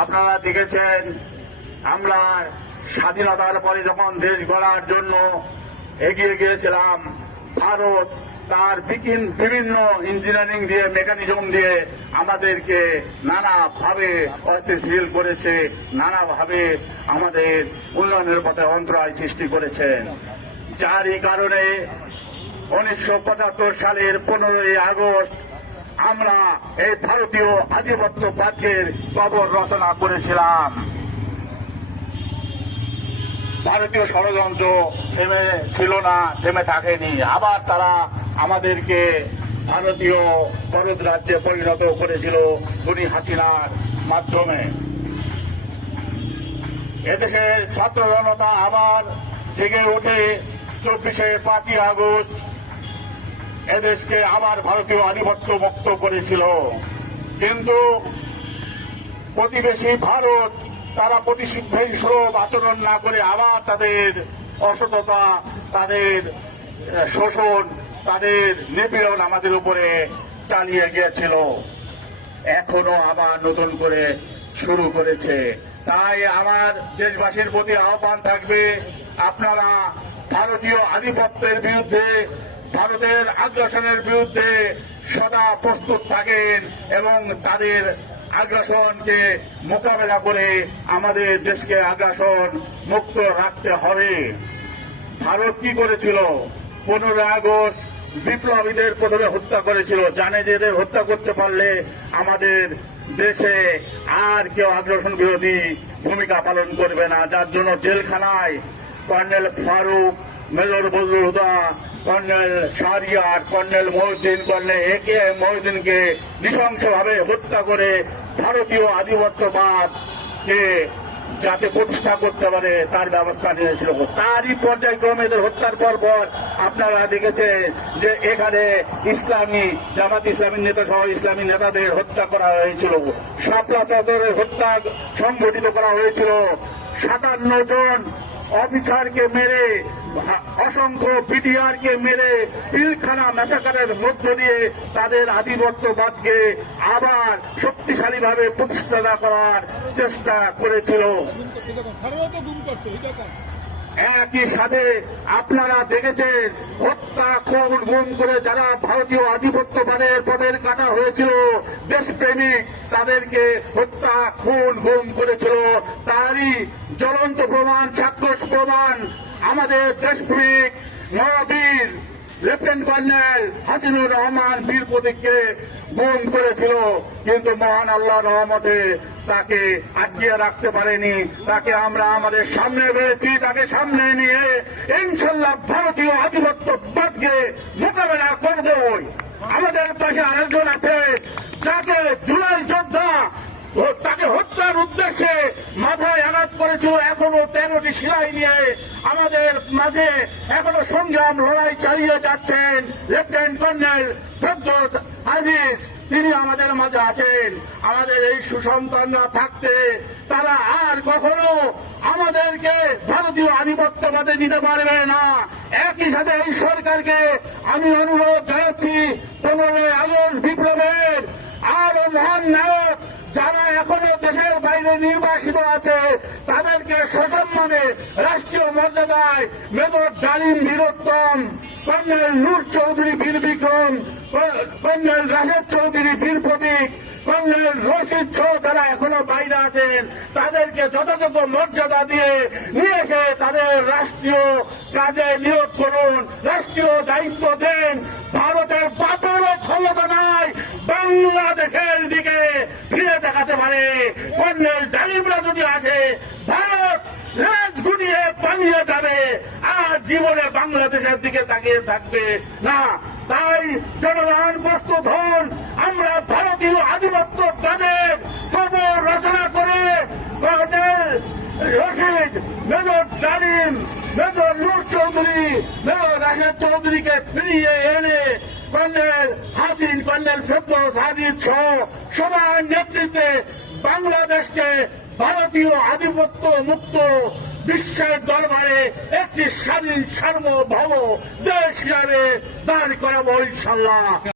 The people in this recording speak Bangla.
আপনারা দেখেছেন আমরা স্বাধীনতার পরে যখন দেশ গড়ার জন্য এগিয়ে গিয়েছিলাম, ভারত তার বিভিন্ন ইঞ্জিনিয়ারিং দিয়ে মেকানিজম দিয়ে আমাদেরকে নানাভাবে অস্থিতিশীল করেছে, নানাভাবে আমাদের উন্নয়নের পথে অন্তরায় সৃষ্টি করেছেন। যারই কারণে 1975 সালের 15ই আগস্ট আমরা এই ভারতীয় আধিপত্যবাদের কবর রচনা করেছিলাম। ভারতীয় ষড়যন্ত্র থেমে ছিল না, থেমে থাকেনি। আবার তারা আমাদেরকে ভারতীয় ভারত রাজ্যে পরিণত করেছিল খুনি হাসিনার মাধ্যমে। এদেশের ছাত্র জনতা আবার জেগে ওঠে 24 আগস্ট এদেশকে আবার ভারতীয় আধিপত্য মুক্ত করেছিল। কিন্তু প্রতিবেশী ভারত তারা প্রতিশোধ আচরণ না করে আবার তাদের অসততা, তাদের শোষণ, তাদের নিপীড়ন আমাদের উপরে চালিয়ে গিয়েছিল। এখনো আবার নতুন করে শুরু করেছে। তাই আমার দেশবাসীর প্রতি আহ্বান থাকবে, আপনারা ভারতীয় আধিপত্যের বিরুদ্ধে, ভারতের আগ্রাসনের বিরুদ্ধে সদা প্রস্তুত থাকেন এবং তাদের আগ্রাসনকে মোকাবেলা করে আমাদের দেশকে আগ্রাসন মুক্ত রাখতে হবে। ভারত কি করেছিল? 15 আগস্ট বিপ্লবীদের প্রথমে হত্যা করেছিল, জানে যে এদের হত্যা করতে পারলে আমাদের দেশে আর কেউ আগ্রাসন বিরোধী ভূমিকা পালন করবে না। যার জন্য জেলখানায় colonel Farooq, major Bazlul Huda, colonel Shahriar, colonel Mohiuddin, colonel A K M মহিউদ্দিনকে নৃশংসভাবে হত্যা করে ভারতীয় আধিপত্যবাদকে যাতে প্রতিষ্ঠা করতে পারে তার ব্যবস্থা নিয়েছিল। তারই পর্যায়ক্রমে এদের হত্যার পর আপনারা দেখেছেন যে এখানে ইসলামী জামাত ইসলামীর নেতা সহ ইসলামী নেতাদের হত্যা করা হয়েছিল। শাপলা চত্বরে হত্যা সংঘটিত করা হয়েছিল। 57 জন অফিসারকে মেরে, অসংখ্য বিডিআরকে মেরে পিলখানা ম্যাসাকারের মধ্য দিয়ে তাদের আধিপত্যবাদকে আবার শক্তিশালীভাবে প্রতিষ্ঠা করার চেষ্টা করেছিল। একই সাথে আপনারা দেখেছেন হত্যা, খুন, গুম করে যারা ভারতীয় আধিপত্যবাদের পদের কাটা হয়েছিল, দেশপ্রেমিক, তাদেরকে হত্যা, খুন, গুম করেছিল। তারই জ্বলন্ত প্রমাণ, সাক্ষ্য প্রমাণ আমাদের দেশপ্রেমিক মহাবীর লেফটেন্যান্ট কর্নেল হাসিনুর রহমান বীর প্রতীককে গুম করেছিল। কিন্তু মহান আল্লাহর রহমতে তাকে আটকিয়ে রাখতে পারেনি। তাকে আমরা আমাদের সামনে পেয়েছি। তাকে সামনে নিয়ে ইনশাল্লাহ ভারতীয় আধিপত্যবাদকে মোকাবেলা করবই। আমাদের পাশে আরেকজন আছে যাকে জুলাই যোদ্ধা তাকে হত্যার উদ্দেশ্যে মাথায় আঘাত করেছিল। এখনো 13টি সেলাই নিয়ে আমাদের মাঝে এখনো সংগ্রাম লড়াই চালিয়ে যাচ্ছেন লেফটেন্যান্ট কর্নেল ফেরদৌস আজিজ, তিনি আমাদের মাঝে আছেন। আমাদের এই সুসন্তানরা থাকতে তারা আর কখনো আমাদেরকে ভারতীয় আধিপত্যবাদে নিতে পারবে না। একই সাথে এই সরকারকে আমি অনুরোধ জানাচ্ছি, 15 আগস্ট বিপ্লবের আরো মহান নায়ক যারা এখনো দেশের বাইরে নির্বাসিত আছে তাদেরকে সসম্মানে রাষ্ট্রীয় মর্যাদায় মেজর ডালিম বীরোত্তম, কর্নেল নূর চৌধুরী বীর বিক্রম, কর্নেল রাশেদ চৌধুরী বীর প্রতীক, কর্নেল রশিদ সহ যারা এখনো বাইরে আছেন তাদেরকে যথাযথ মর্যাদা দিয়ে নিয়ে এসে তাদের রাষ্ট্রীয় কাজে নিয়োগ করুন, রাষ্ট্রীয় দায়িত্ব দেন। ভারতের বাপেরও ক্ষমতা নাই বাংলাদেশের দিকে ফিরে দেখাতে পারে। কর্নেল ডালিমরা যদি আসে ভারত লেজ গুটিয়ে পালিয়ে যাবে আর জীবনে বাংলাদেশের দিকে তাকিয়ে থাকবে না। তাই জনগণ প্রস্তুত হন। আমরা ভারতীয় আধিপত্যবাদের কবর রচনা করে কর্নেল রশিদ, মেজর ডালিম, মেজর নূর চৌধুরী, মেজর রাশেদ চৌধুরীকে ফিরিয়ে এনে কর্নেল হাসিন, কর্নেল ফেরদৌস আজিজ সহ সবার নেতৃত্বে বাংলাদেশকে ভারতীয় আধিপত্য মুক্ত বিশ্বের দরবারে একটি স্বাধীন সার্বভৌম দেশ হিসাবে দাঁড় করাবো ইনশাল্লাহ।